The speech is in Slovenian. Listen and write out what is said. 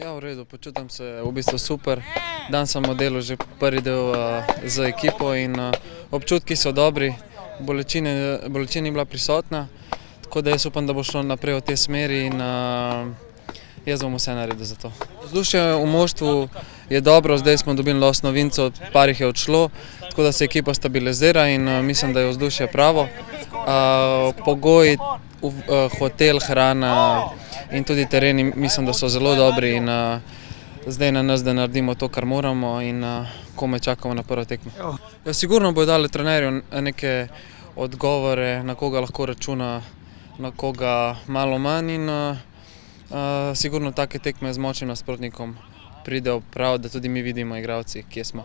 Ja, v redu, počutim se v bistvu super. Dan sem oddelal že prvi del z ekipo in občutki so dobri, bolečina ni bila prisotna, tako da jaz upam, da bo šlo naprej v tej smeri in jaz bom vse naredil za to. Vzdušje v moštvu je dobro, zdaj smo dobili dosti novincev, par jih je odšlo, tako da se ekipa stabilizira in mislim, da je vzdušje pravo. Pogoji, hotel, hrana in tudi tereni mislim, da so zelo dobri in zdaj na nas, da naredimo to, kar moramo in komaj čakamo na prvo tekmo. Ja, sigurno bodo dali trenerju neke odgovore, na koga lahko računa, na koga malo manj in sigurno take tekme z močnim nasprotnikom pridejo prav, da tudi mi vidimo igralci, kje smo.